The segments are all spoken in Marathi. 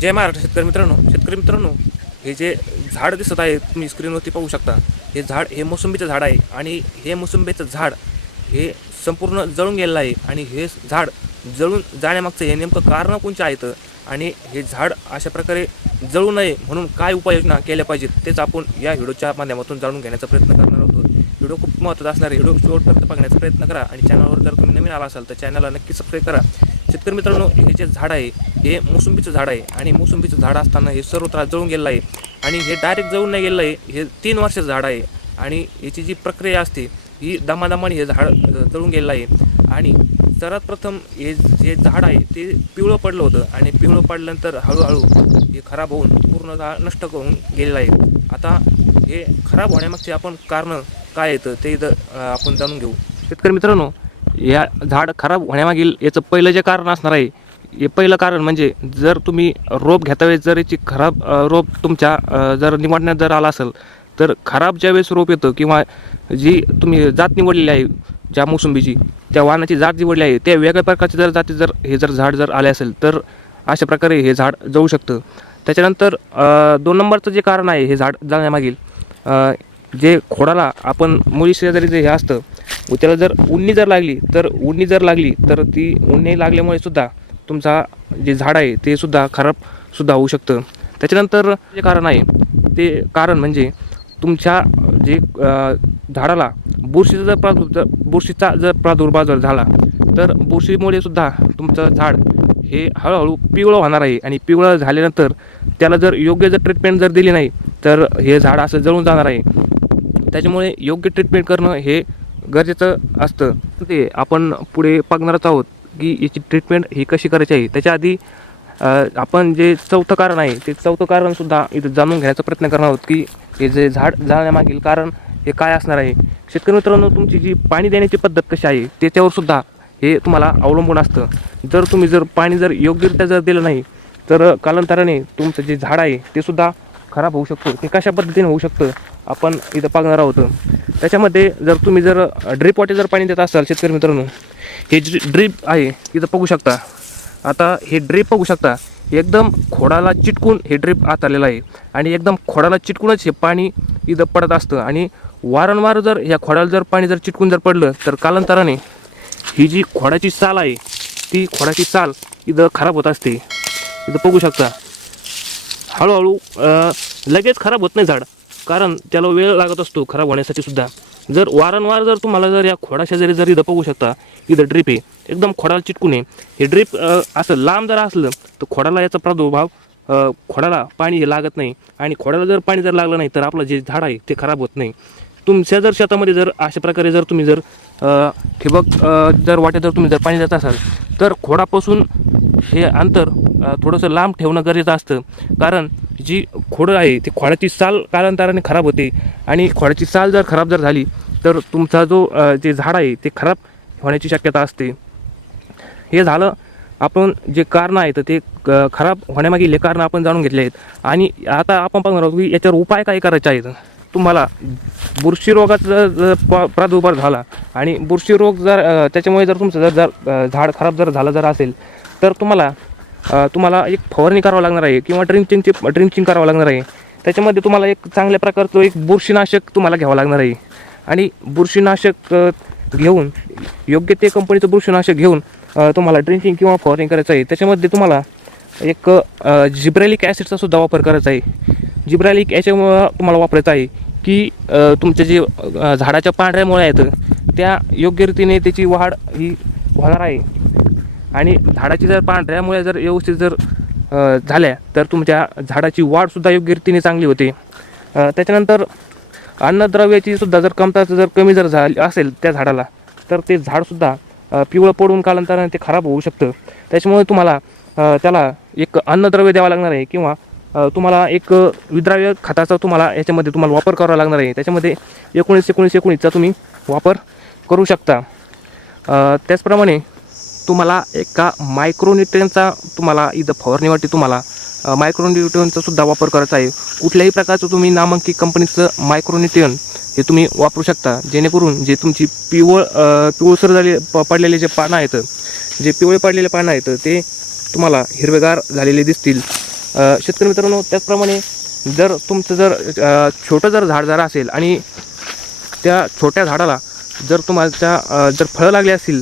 जय महाराष्ट्र शेतकरी मित्रांनो. शेतकरी मित्रांनो हे जे झाड दिसत आहे तुम्ही स्क्रीनवरती पाहू शकता. हे झाड हे मोसंबीचं झाड आहे आणि हे मोसंबीचं झाड हे संपूर्ण जळून गेलेलं आहे आणि हे झाड जळून जाण्यामागचं हे नेमकं कारण कोणते आहेत आणि हे झाड अशा प्रकारे जळू नये म्हणून काय उपाययोजना केल्या पाहिजेत तेच आपण या व्हिडिओच्या माध्यमातून जाणून घेण्याचा प्रयत्न करणार आहोत. व्हिडिओ खूप महत्त्वाचा असणार आहे. व्हिडिओ शेवटपर्यंत बघण्याचा प्रयत्न करा आणि चॅनलवर जर तुम्ही नवीन आला असाल तर चॅनलला नक्की सबस्क्राईब करा. शेतकरी मित्रांनो हे जे झाड आहे हे मोसंबीचं झाड आहे. आणि मोसंबीचं झाड असताना हे सर्वत्र जळून गेलं आहे. आणि हे डायरेक्ट जळून नाही गेलं आहे. हे तीन वर्षाचं झाड आहे. आणि याची जी प्रक्रिया असते ही दमादमाने हे झाड जळून गेलं आहे. आणि सर्वात प्रथम हे जे झाड आहे ते पिवळं पडलं होतं. आणि पिवळं पडल्यानंतर हळूहळू हे खराब होऊन पूर्ण झाड नष्ट होऊन गेलेलं आहे. आता हे खराब होण्यामागचे आपण कारणं काय येतं ते आपण जाणून घेऊ. शेतकरी मित्रांनो या झाड खराब होण्यामागील याचं पहिलं जे कारण असणार आहे हे पहिलं कारण म्हणजे जर तुम्ही रोप घेता वेळेस जर याची खराब रोप तुमच्या जर निवडण्यात जर आला असेल तर खराब ज्यावेळेस रोप येतं किंवा जी तुम्ही जात निवडलेली आहे ज्या मोसंबीची त्या वाहनाची जात निवडली आहे त्या वेगळ्या प्रकारची जर जाती जर हे जर झाड जर आले असेल तर अशा प्रकारे हे झाड जाऊ शकतं. त्याच्यानंतर दोन नंबरचं जे कारण आहे हे झाड जाण्यामागील जे खोडाला आपण मुळी शेजारी जे हे असतं त्याला जर उन्नी जर लागली तर उन्नी जर लागली तर ती उन्नी लागल्यामुळे सुद्धा तुमचा जे झाड आहे ते सुद्धा खराब सुद्धा होऊ शकतं. त्याच्यानंतर जे कारण आहे ते कारण म्हणजे तुमच्या जे झाडाला बुरशीचा जर प्रादुर् जर बुरशीचा जर प्रादुर्भाव जर झाला तर बुरशीमुळे सुद्धा तुमचं झाड हे हळूहळू पिवळं होणार आहे आणि पिवळं झाल्यानंतर त्याला जर योग्य जर ट्रीटमेंट जर दिली नाही तर हे झाड असं जळून जाणार आहे. त्याच्यामुळे योग्य ट्रीटमेंट करणं हे गरजेचं असतं. ते आपण पुढे पागणारच आहोत. की याची ट्रीटमेंट ही कशी करायची आहे? त्याच्या आधी आपण जे चौथं कारण आहे ते चौथं कारणसुद्धा इथं जाणून घेण्याचा प्रयत्न करणार आहोत की हे जे झाड जाण्यामागील कारण हे काय असणार आहे? शेतकरी मित्रांनो तुमची जी पाणी देण्याची पद्धत कशी आहे त्याच्यावर सुद्धा हे तुम्हाला अवलंबून असतं. जर तुम्ही जर पाणी जर योग्यरित्या जर दिलं नाही तर कालांतराने तुमचं जे झाड आहे ते सुद्धा खराब होऊ शकतो. ते कशा पद्धतीने होऊ शकतं? आपण इथं पाहणार आहोत. त्याच्यामध्ये जर तुम्ही जर ड्रीप वाटे जर पाणी देत असाल शेतकरी मित्रांनो हे ड्रीप आहे इथं बघू शकता. आता हे ड्रीप बघू शकता. एकदम खोडाला चिटकून हे ड्रीप आत आलेलं आहे. आणि एकदम खोडाला चिटकूनच हे पाणी इथं पडत असतं. आणि वारंवार जर ह्या खोडाला जर पाणी जर चिटकून जर पडलं तर कालांतराने ही जी खोडाची साल आहे ती खोडाची साल इथं खराब होत असते. इथं बघू शकता. हळूहळू लगेच खराब होत नाही झाड. कारण त्याला वेळ लागत असतो खराब होण्यासाठी सुद्धा. जर वारंवार जर तुम्हाला जर या खोडाशेजारी जर इथं बघू शकता इथं ड्रीप आहे एकदम खोडाला चिटकून आहे हे ड्रीप असं लांब जर असलं तर खोडाला याचा प्रादुर्भाव खोडाला पाणी हे लागत नाही. आणि खोडाला जर पाणी जर लागलं नाही तर आपलं जे झाड आहे ते खराब होत नाही. तुमच्या जर शेतामध्ये जर अशा प्रकारे जर तुम्ही जर ठिबक जर वाटेत जर तुम्ही जर पाणी देत असाल तर खोडापासून हे अंतर थोडंसं लांब ठेवणं गरजेचं असतं. कारण जी खोडं आहे ती खोडाची साल कालांतराने खराब होते. आणि खोडाची साल जर खराब जर झाली तर तुमचा जो जे झाड आहे ते खराब होण्याची शक्यता असते. हे झालं आपण जे कारण आहेत ते क- खराब होण्यामागील कारणं कारण आपण जाणून घेतले आहेत. आणि आता आपण पाहणार आहोत की याच्यावर उपाय काय करायचे आहेत. तुम्हाला बुरशीरोगाचा जर प- प्रादुर्भाव झाला आणि बुरशी रोग जर त्याच्यामुळे जर तुमचं जर जर झाड खराब जर झालं जर असेल तर तुम्हाला तुम्हाला एक फवारणी करावं लागणार आहे किंवा ड्रिंचिंगची ड्रिंचिंग करावं लागणार आहे. त्याच्यामध्ये तुम्हाला एक चांगल्या प्रकारचं एक बुरशीनाशक तुम्हाला घ्यावं लागणार आहे. आणि बुरशीनाशक घेऊन योग्य ते कंपनीचं बुरशीनाशक घेऊन तुम्हाला ड्रिंचिंग किंवा फवारणी करायचं आहे. त्याच्यामध्ये तुम्हाला एक जिब्रॅलिक ॲसिडचा सुद्धा वापर करायचा आहे. जिब्रॅलिक याच्यामुळं तुम्हाला वापरायचं आहे की तुमचे जे झाडाच्या पांढऱ्या मुळ्या आहेत त्या योग्य रीतीने त्याची वाढ ही होणार आहे. आणि झाडाची जर पांढऱ्या मुळ्या जर व्यवस्थित जर झाल्या तर तुमच्या झाडाची वाढसुद्धा योग्य रीतीने चांगली होते. त्याच्यानंतर अन्नद्रव्याची सुद्धा जर कमतरता जर कमी जर झाली असेल त्या झाडाला तर ते झाडसुद्धा पिवळं पडून कालांतराने ते खराब होऊ शकतं. त्याच्यामुळे तुम्हाला त्याला एक अन्नद्रव्य द्यावं लागणार आहे किंवा तुम्हाला एक विद्राव्य खताचा तुम्हाला याच्यामध्ये तुम्हाला वापर करावा लागणार आहे. त्याच्यामध्ये एकोणीस एकोणीस एकोणीसचा तुम्ही वापर करू शकता. त्याचप्रमाणे तुम्हाला एका मायक्रोन्युट्रियनचा तुम्हाला इथं फवारणीवाटी तुम्हाला. मायक्रोन्युट्रियनचा सुद्धा वापर करायचा आहे. कुठल्याही प्रकारचं तुम्ही नामांकित कंपनीचं मायक्रोन्युट्रियन हे तुम्ही वापरू शकता. जेणेकरून जे तुमची पिवळ पिवळसर झाले प- पडलेले जे पानं आहेत जे पिवळे पडलेले पानं आहेत ते तुम्हाला हिरवेगार झालेले दिसतील. शेतकरी मित्रांनो त्याचप्रमाणे जर तुमचं जर छोटं जर झाड जर असेल आणि त्या छोट्या झाडाला जर तुम्हाला त्या जर फळं लागले असतील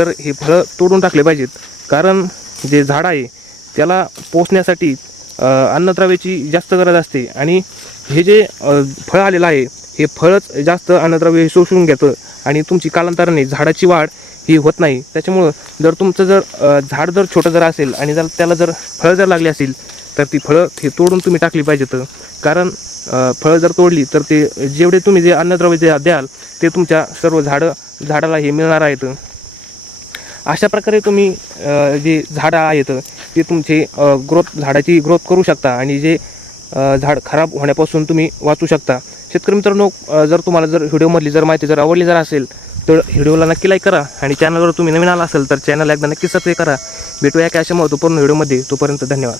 तर हे फळं तोडून टाकले पाहिजेत. कारण जे झाड आहे त्याला पोचण्यासाठी अन्नद्रव्याची जास्त गरज असते. आणि हे जे फळं फळ आलेलं आहे हे फळच जास्त अन्नद्रव्य शोषून घेतं. आणि तुमची कालांतराने झाडाची वाढ ही होत नाही. त्याच्यामुळं जर तुमचं जर झाड जर छोटं जर असेल आणि जर त्याला जर फळं जर लागली असेल तर ती फळं हे तोडून तुम्ही टाकली पाहिजेत. कारण फळं जर तोडली तर ते जेवढे तुम्ही जे अन्नद्रव्य द्याल ते तुमच्या सर्व झाडं झाडाला हे मिळणार आहेत. अशा प्रकारे तुम्ही जे झाडं आहेत ते तुमचे ग्रोथ झाडाची ग्रोथ करू शकता आणि जे झाड खराब होण्यापासून तुम्ही वाचू शकता. शेतकरी मित्रांनो जर तुम्हाला जर व्हिडिओमधली जर माहिती जर आवडली जर असेल तर व्हिडिओला नक्की लाईक करा आणि चॅनलवर तुम्ही नवीन आला असेल तर चॅनल एकदा नक्की सबस्क्राईब करा. भेटूया काय अशा महत्त्वपूर्ण व्हिडिओमध्ये. तोपर्यंत धन्यवाद.